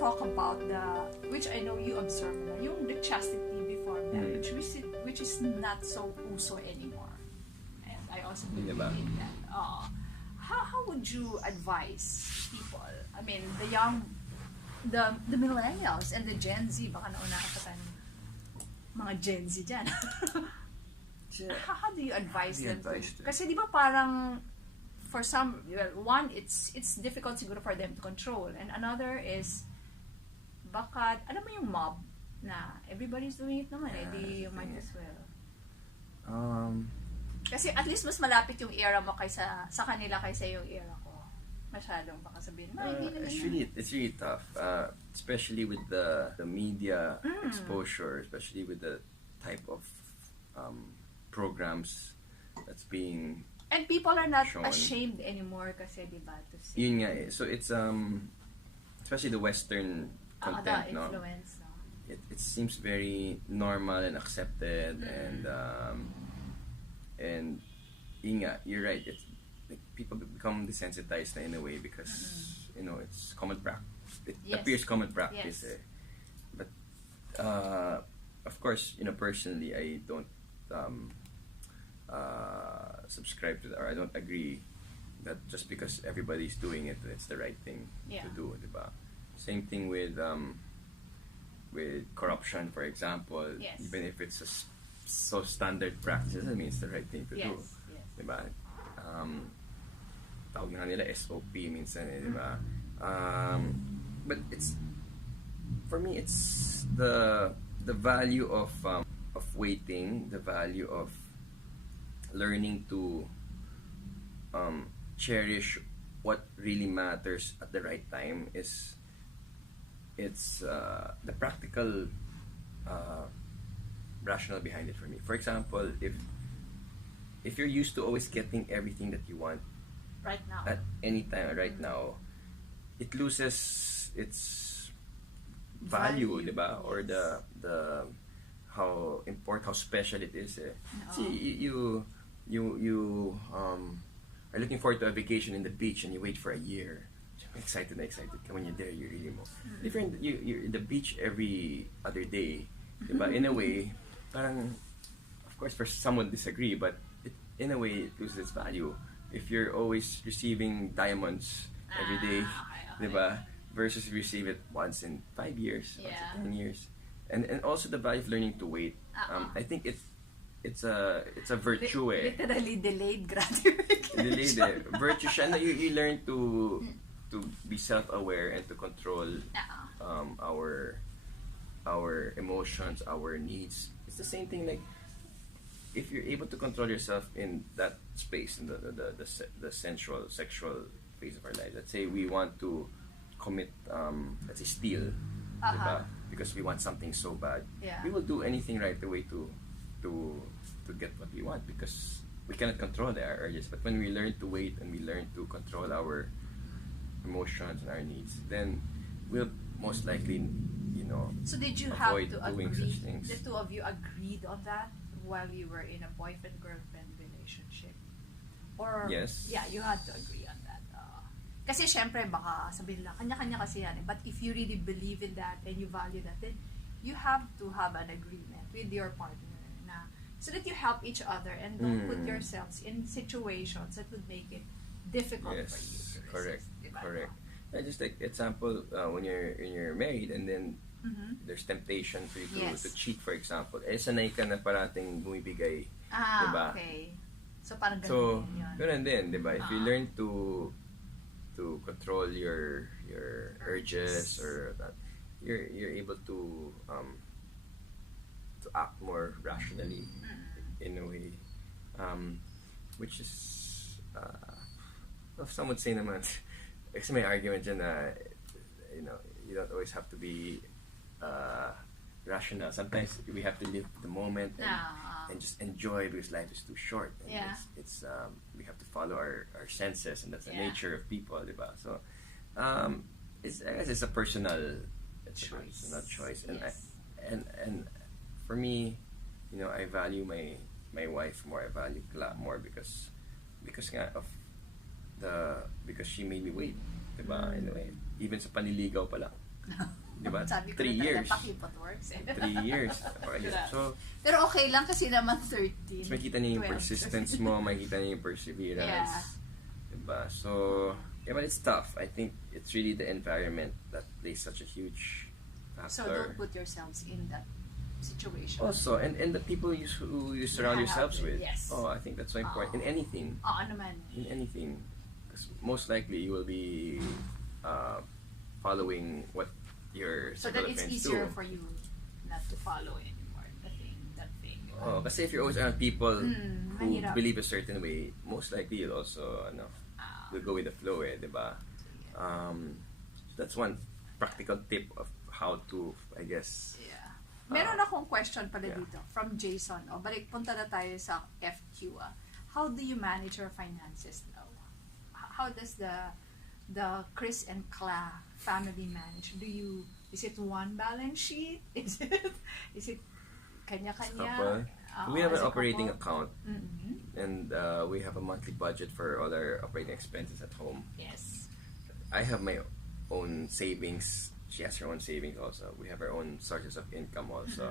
talk about which I know you observe na, yung the chastity before marriage, which is not so uso anymore. And I also believe in that. How would you advise people? I mean, the millennials and the Gen Z, baka naunahan pa tayo ng mga Gen Z dyan. How do you advise them? Kasi di ba parang, for some, one, it's difficult siguro for them to control. And another is, baka, alam mo yung mob, na everybody's doing it naman, di you might as well. Kasi at least mas malapit yung era mo kaysa sa kanila kaysa yung era ko. Masyadong baka sabihin, it's really tough, especially with the media exposure, especially with the type of programs that's being and people are not shown. Ashamed anymore kasi diba to say. Yun nga so it's especially the Western content, the influence, no? It seems very normal and accepted, and yun nga, you're right, it's like people become desensitized in a way because you know it's common practice. It appears common practice. But of course, you know, personally I don't subscribe to that, or I don't agree that just because everybody's doing it, it's the right thing to do, diba? Same thing with corruption, for example. Even if it's so standard practice, doesn't mean it's the right thing to do, diba? Tawag nga nila SOP minsan, diba? But it's, for me, it's the value of waiting, the value of learning to cherish what really matters at the right time is the practical rationale behind it for me. For example, if you're used to always getting everything that you want right now at any time right now, it loses its value, diba? Or the how important, how special it is. See, you are looking forward to a vacation in the beach and you wait for a year. Excited. When you're there, you really more different. You're in the beach every other day, diba? In a way, parang, of course, for some would disagree, but in a way, it loses its value. If you're always receiving diamonds every day, diba? Versus if you receive it once in 5 years, once in 10 years. And also the value of learning to wait. I think it's a virtue. Literally delayed gratification. Delayed virtue siya na you learn to be self-aware and to control our emotions, our needs. It's the same thing, like if you're able to control yourself in that space, in the sensual, sexual phase of our life. Let's say we want to commit, let's say, steal, diba? Because we want something so bad. We will do anything right away to get what we want because we cannot control our urges. But when we learn to wait and we learn to control our emotions and our needs, then we'll most likely, you know, so did you have avoid to doing agree, such things. the two of you agreed on that while you were in a boyfriend-girlfriend relationship? Or yes, you had to agree on that. Kasi syempre baka sabihin lang, kanya-kanya kasi yan. But if you really believe in that and you value that, then you have to have an agreement with your partner na, so that you help each other and don't put yourselves in situations that would make it difficult for you to correct, resist, diba? correct. Just like example, when you're married and then there's temptation for you to cheat, for example. Sanay ka na parating bumibigay, diba? Okay. So parang ganun din yun. Ganun din, diba? If you learn to control your urges or that, you're able to act more rationally in a way, which is some would say naman, kasi may argument dyan na, you know, you don't always have to be rational. Sometimes we have to live the moment and just enjoy because life is too short. And it's we have to follow our senses, and that's the nature of people, diba? So I guess it's a personal choice. And for me, you know, I value my wife more. I value Kla more because nga of because she made me wait, diba? In a way, even sa panliligaw pa lang, Diba? Sabi ko 3 na years. talaga, pakipot works. 3 years. So, pero okay lang kasi naman 13. so makikita niyo yung 12. persistence mo, makikita niyo yung perseverance. Yeah. Diba? So, yeah, but it's tough. I think it's really the environment that plays such a huge So factor. don't put yourselves in that situation. Also, and the people who you surround yourselves with. Yes. Oh, I think that's so important. In anything. Oo naman. In anything. Because most likely you will be following what your So circle that of it's friends easier do. for you not to follow anymore that thing. Oh, kasi if you're always around people who mahirap. believe a certain way, most likely you'll also will go with the flow, diba? So that's one practical tip of how to, I guess. Yeah. Meron akong question pala yeah. dito from Jason. Balik, punta na tayo sa FQ. How do you manage your finances now? How does the Chris and Cla family manage? Is it one balance sheet? Is it kanya-kanya? We have an as a operating couple? account, and we have a monthly budget for all our operating expenses at home. Yes. I have my own savings. She has her own savings also. We have our own sources of income also.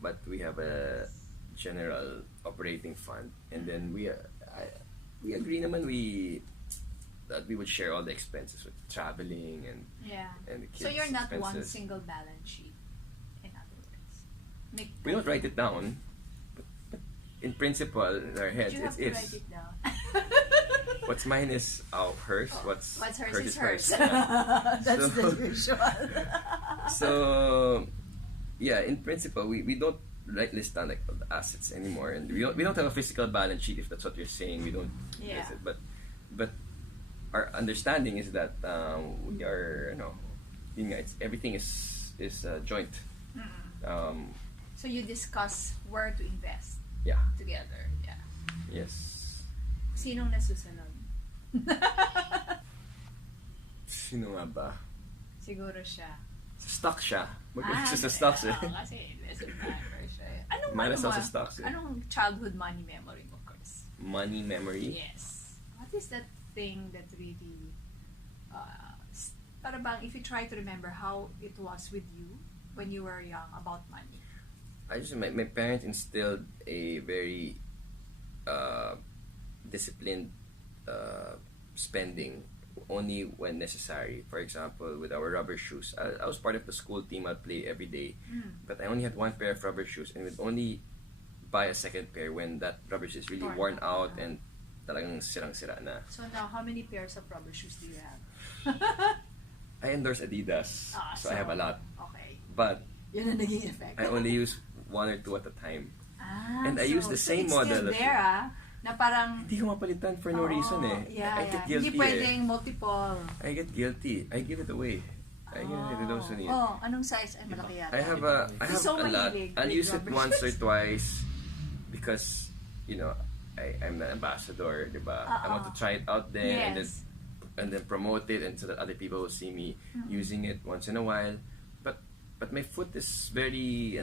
But we have a general operating fund, and then we agree naman that we would share all the expenses with traveling and the kids. So you're not one expenses. single balance sheet, in other words. We don't write it down, but in principle, in our heads, You have to it's write it down. what's mine is hers. What's hers is hers. Yeah. That's the usual. So, yeah, in principle, we don't list down like the assets anymore, and we don't have a physical balance sheet if that's what you're saying. We don't list it, but our understanding is that we are, everything is joint. So you discuss where to invest. Yeah. Together. Yeah. Yes. Sinong nasusunod? Sino nga ba? Siguro siya. Sa stock siya. Mag-invest siya sa stocks eh. Kasi investment banker siya. Sa stocks eh. Anong childhood money memory mo, Chris? Money memory? Yes. What is that thing that really para bang if you try to remember how it was with you when you were young about money? My parents instilled a very disciplined spending only when necessary. For example, with our rubber shoes, I was part of the school team. I'd play every day, but I only had one pair of rubber shoes, and would only buy a second pair when that rubber shoe is really worn out and talagang sirang-sira na. So now, how many pairs of rubber shoes do you have? I endorse Adidas, so I have a lot. Okay. But yun ang naging effect. I only use 1 or 2 at a time. And I use the so same it's model. Still there, na parang hindi ko mapalitan for no reason eh. Yeah, I get guilty hindi pwedeng multiple. I get guilty. I give it away. I give it to those who need. Anong size? Ay, malaki yata. I have a lot. I'll use it once or twice because, I'm an ambassador, diba? I want to try it out there and then promote it, and so that other people will see me using it once in a while. But my foot is very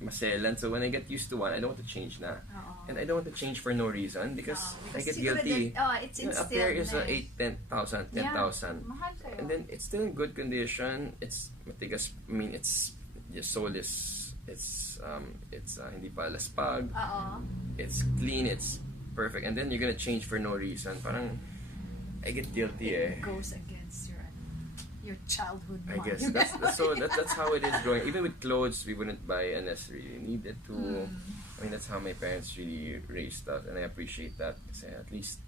maselan, so when I get used to one, I don't want to change na. And I don't want to change for no reason because I get guilty. It's instilled. A pair is 8,000, 10,000, 10,000. Mahal kayo. And then it's still in good condition. It's matigas. I mean, it's the sole is hindi pa laspag. It's clean. It's perfect. And then you're gonna change for no reason. Parang I get guilty. It goes against your childhood mind. I guess that's how it is growing. Even with clothes, we wouldn't buy unless we really needed to. I mean, that's how my parents really raised us, and I appreciate that. Kasi at least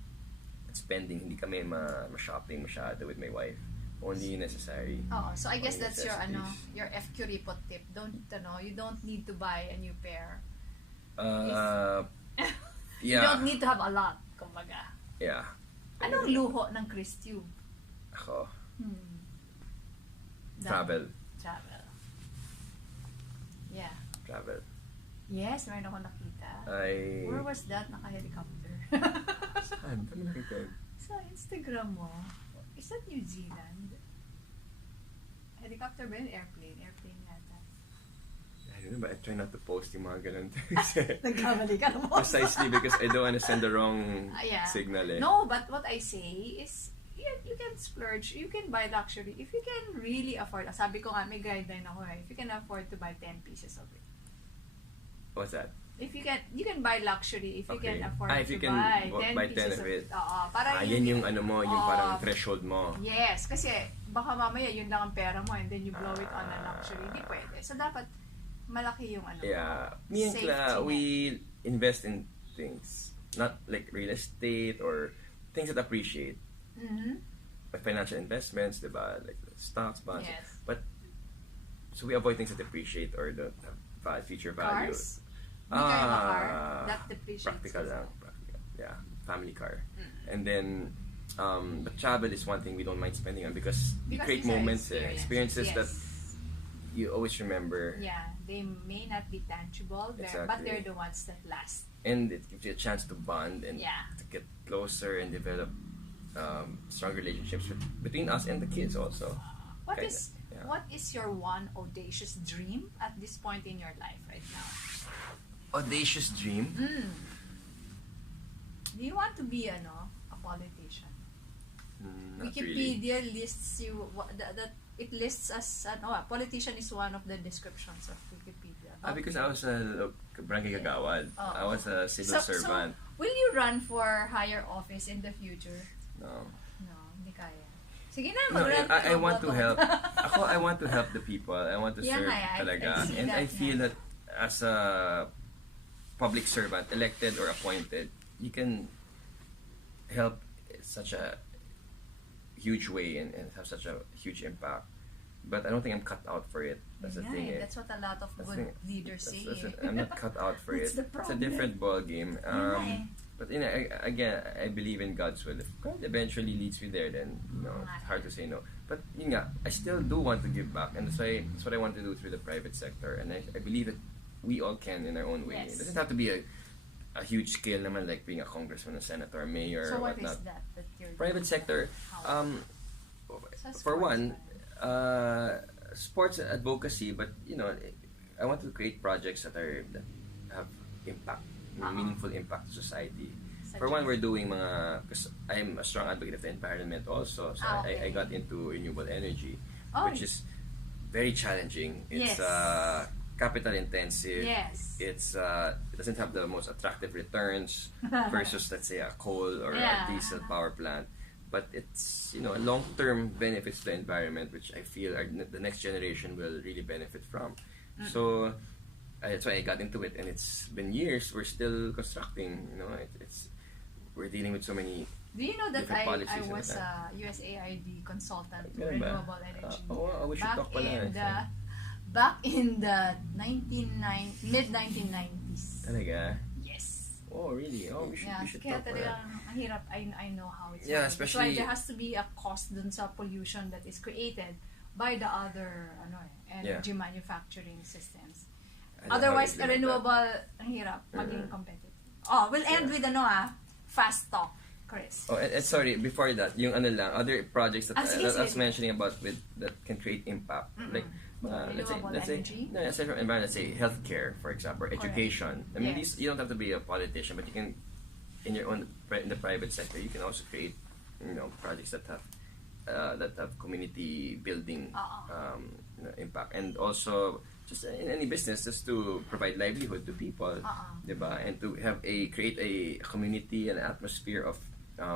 spending, hindi kami ma-shopping masyado with my wife. Only necessary. So I guess Only that's your FQripot tip. You don't need to buy a new pair. Yeah. You don't need to have a lot, kumbaga. Yeah. Anong luho ng Chris Tiu? Ako. Travel. Yeah. Travel. Yes, meron ako nakita. Where was that? Naka-helicopter. Saan? Saan nakita? Sa Instagram mo. Is that New Zealand? Helicopter ba yun? Airplane yata. I don't know, but I try not to post yung mga ganun things. Nagkamali ka naman. Precisely because I don't want to send the wrong signal eh. No, but what I say is you can splurge, you can buy luxury if you can really afford. Sabi ko nga, may guideline ako if you can afford to buy 10 pieces of it. What's that? If you can buy luxury if you can afford if you to can buy 10 10 pieces of it. Para yan yung ano mo, yung parang threshold mo. Yes, kasi baka mamaya yun lang ang pera mo and then you blow it on a luxury. Hindi pwede. So dapat malaki yung ano. Yeah. Me and Cla, we invest in things. Not like real estate or things that appreciate. Like financial investments, diba? Like stocks, bonds. Yes. But so we avoid things that depreciate or don't have future value. Cars? Hindi kayo car that depreciates. Practical lang. Yeah, family car. And then, but travel is one thing we don't mind spending on because you create moments, experiences that you always remember. Yeah, they may not be tangible, but they're the ones that last. And it gives you a chance to bond and to get closer and develop strong relationships between us and the kids also. What is your one audacious dream at this point in your life right now? Audacious dream? Do you want to be a politician? Wikipedia really. lists you that it lists as a politician is one of the descriptions of Wikipedia. Because I was a barangay kagawad. I was a civil servant. So, will you run for higher office in the future? No, hindi kaya. Sige na, mag-run. I want to help. I want to help the people. I want to serve talaga. And I feel that as a public servant, elected or appointed, you can help such a huge way and have such a huge impact. But I don't think I'm cut out for it. That's the thing. That's what a lot of good leaders say. I'm not cut out for it. It's a different ball game. But again, I believe in God's will. If God eventually leads me there, then it's hard to say no. But I still do want to give back, and that's what I want to do through the private sector. And I believe that we all can in our own way. It doesn't have to be a huge scale naman, like being a congressman, a senator, a mayor, so or what whatnot. is that you're private sector, for one, sports advocacy, but I want to create projects that have impact, meaningful impact to society. For one, we're doing because I'm a strong advocate of the environment also, so I got into renewable energy, which is very challenging. It's capital intensive. It doesn't have the most attractive returns versus, let's say, a coal or a diesel power plant. But it's long-term benefits to the environment, which I feel the next generation will really benefit from. So that's why I got into it, and it's been years. We're still constructing. We're dealing with so many. Do you know that I was a USAID consultant to renewable energy we should talk back in the mid-1990s. Talaga? Yes. Oh, really? Oh, we should talk about that. Ang hirap. I know how it's Yeah, working. especially... That's why there has to be a cost dun sa pollution that is created by the other energy manufacturing systems. Otherwise, renewable, ang hirap maging competitive. We'll end with fast talk, Chris. And sorry, before that, yung other projects that I was mentioning about that can create impact. Like, let's say, aside from environment, let's say healthcare, for example, or education. I mean, these, you don't have to be a politician, but you can, in the private sector, you can also create, projects that have community building impact, and also just in any business, just to provide livelihood to people, diba? And to create a community and atmosphere of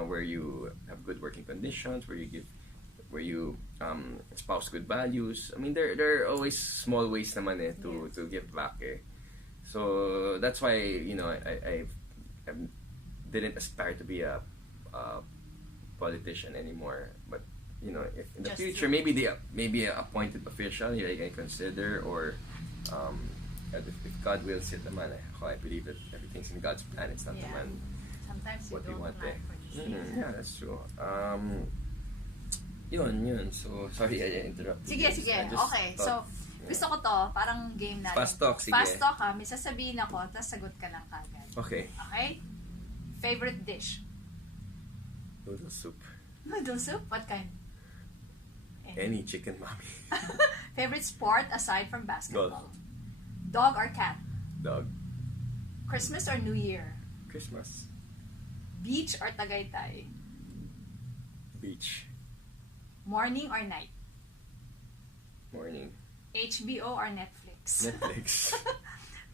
where you have good working conditions, where you espouse good values. I mean, there are always small ways naman to give back. So that's why I didn't aspire to be a politician anymore. But if in the future maybe an appointed official I can consider, or if God wills it naman, I believe that everything's in God's plan. It's not naman sometimes what we want. Yeah, that's true. Yun. So, sorry, I interrupted. Sige. Okay, so, gusto ko to, parang game natin. Fast talk, sige. Fast talk may sasabihin ako, tapos sagot ka lang kagad. Okay. Favorite dish? Noodle soup. Noodle soup? What kind? Any chicken, mommy. Favorite sport aside from basketball? Golf. Dog or cat? Dog. Christmas or New Year? Christmas. Beach or Tagaytay? Beach. Morning or night? Morning. HBO or Netflix? Netflix.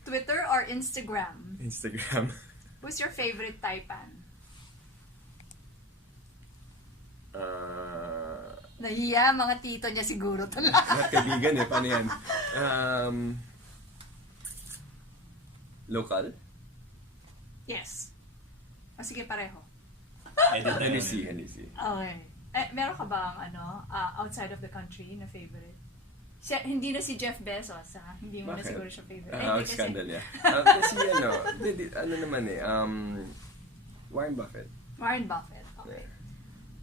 Twitter or Instagram? Instagram. Who's your favorite Taipan? Nahiya, mga tito niya siguro to lang. Lahat kaibigan eh, paano yan? Local? Yes. O sige, pareho. NEC. Okay. Meron ka bang outside of the country na favorite? Hindi na si Jeff Bezos, ha? Hindi mo na siguro siya favorite. Scandal, yeah. Kasi ano naman eh, Warren Buffett. Warren Buffett, okay. Yeah.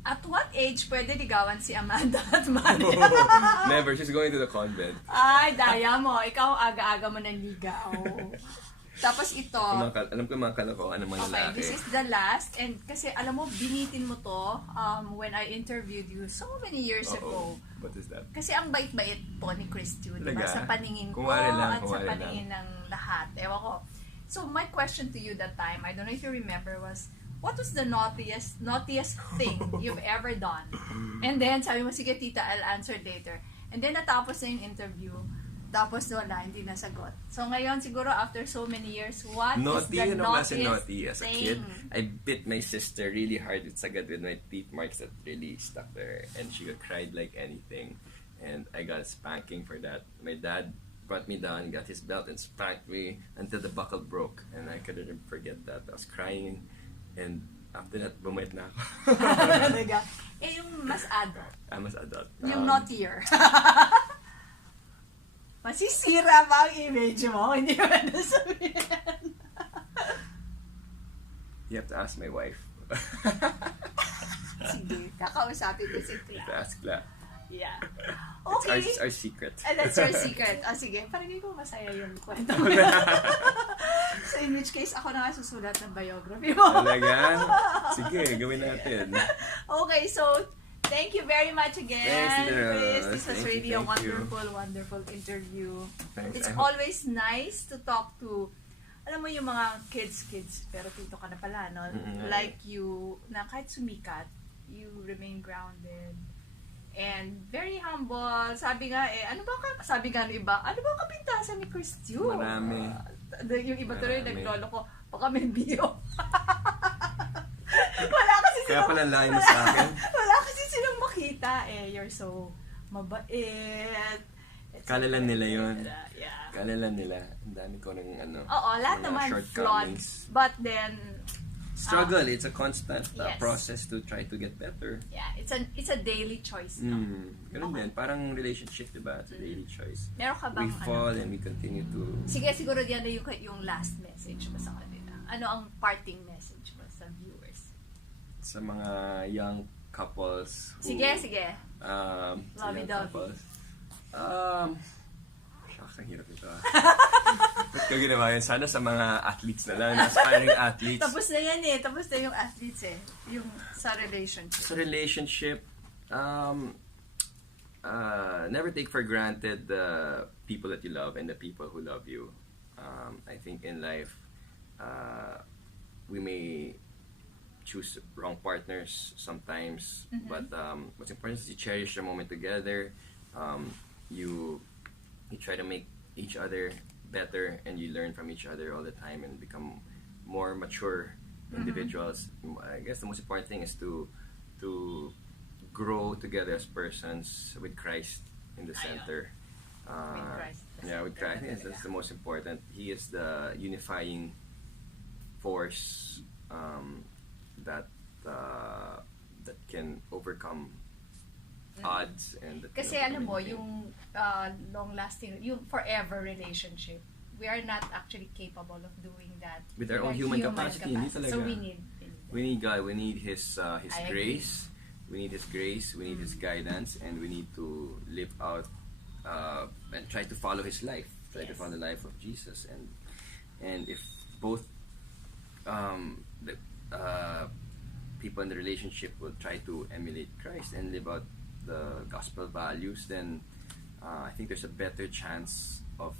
At what age pwede ligawan si Amanda at Manny? Never, she's going to the convent. Ay, daya mo. Ikaw aga-aga mo nanligaw. Tapos ito. Alam ko yung mga kalokohan ng mga lalaki. Okay, this is the last. And kasi alam mo, binitin mo to when I interviewed you so many years ago. What is that? Kasi ang bait-bait po ni Chris Tiu, diba? Sa paningin ko lang, at sa paningin ng lahat. Ewan ko. So my question to you that time, I don't know if you remember, was, what was the naughtiest thing you've ever done? And then, sabi mo, sige tita, I'll answer later. And then, natapos na yung interview. Tapos wala, hindi nasagot. So ngayon, siguro after so many years, what is the naughtiest as a kid? I bit my sister really hard. It's agad with my teeth marks that really stuck there. And she cried like anything. And I got a spanking for that. My dad brought me down, got his belt and spanked me until the buckle broke. And I couldn't forget that. I was crying. And after that, bumait na ako. Yung mas adult. Mas adult. Yung naughtier. Masisira ba ang image mo? Hindi mo na sabihin. You have to ask my wife. Sige, kakausapin ko si Cla. Ask Cla. Yeah. Okay. It's our secret. That's our secret. Sige, parang hindi ko masaya yung kwento. So in which case, ako na nga susulat ng biography mo. Talaga? Sige, gawin natin. Okay, so thank you very much again, Chris. This was really a wonderful interview. Thanks. It's always nice to talk to, alam mo yung mga kids, pero tito ka na pala, no? Like you, na kahit sumikat, you remain grounded. And very humble. Sabi nga sabi nga ng iba, ano ba kapintasan ni Chris Tiu? Marami. Yung iba tuloy naglolo ko, baka may bio. Wala kasi Kaya pala layo mo sa akin. Wala kasi silang makita eh. You're so mabait. Kalalan nila yun. Yeah. Kalalan nila. Ang dami ko ng Oo, lahat naman flawed. But then, struggle. It's a constant process to try to get better. Yeah, it's a daily choice. No? Ganun din. Parang relationship, diba? It's a daily choice. Meron ka bang we fall and we continue to... Sige, siguro diyan na yung last message mo sa kanila. Ano ang parting message mo sa viewers? Sa mga young couples who... Sige. Lovey-dovey. Ang hirap ito. Ba't ko ginawa yun? Sana sa mga athletes na lang, aspiring athletes. Tapos na yan eh. Tapos na yung athletes eh. Yung sa relationship. Sa relationship, never take for granted the people that you love and the people who love you. I think in life, we may choose wrong partners sometimes, but what's important is you cherish the moment together. You try to make each other better, and you learn from each other all the time and become more mature individuals. I guess the most important thing is to grow together as persons with Christ in the center. With Christ. Yeah, with Christ. I think that's the most important. He is the unifying force that can overcome odds and kasi alam mo yung long-lasting, yung forever relationship, we are not actually capable of doing that with our own human capacity. So we need God. We need His grace. We need His grace. We need His guidance, and we need to live out and try to follow His life. Try to follow the life of Jesus, and if both the people in the relationship will try to emulate Christ and live out the gospel values, then I think there's a better chance of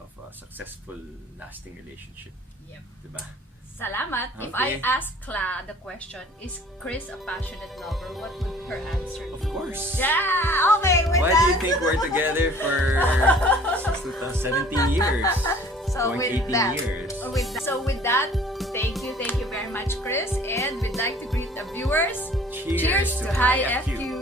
a successful, lasting relationship. Yep. Diba? Salamat. Okay. If I ask Cla the question, is Chris a passionate lover? What would her answer be? Of course. Yeah. Okay. With Why that. do you think we're together for 17 years? So Going with 18 that, years. So with that, thank you very much, Chris, and we'd like to greet the viewers. Cheers to high FQ.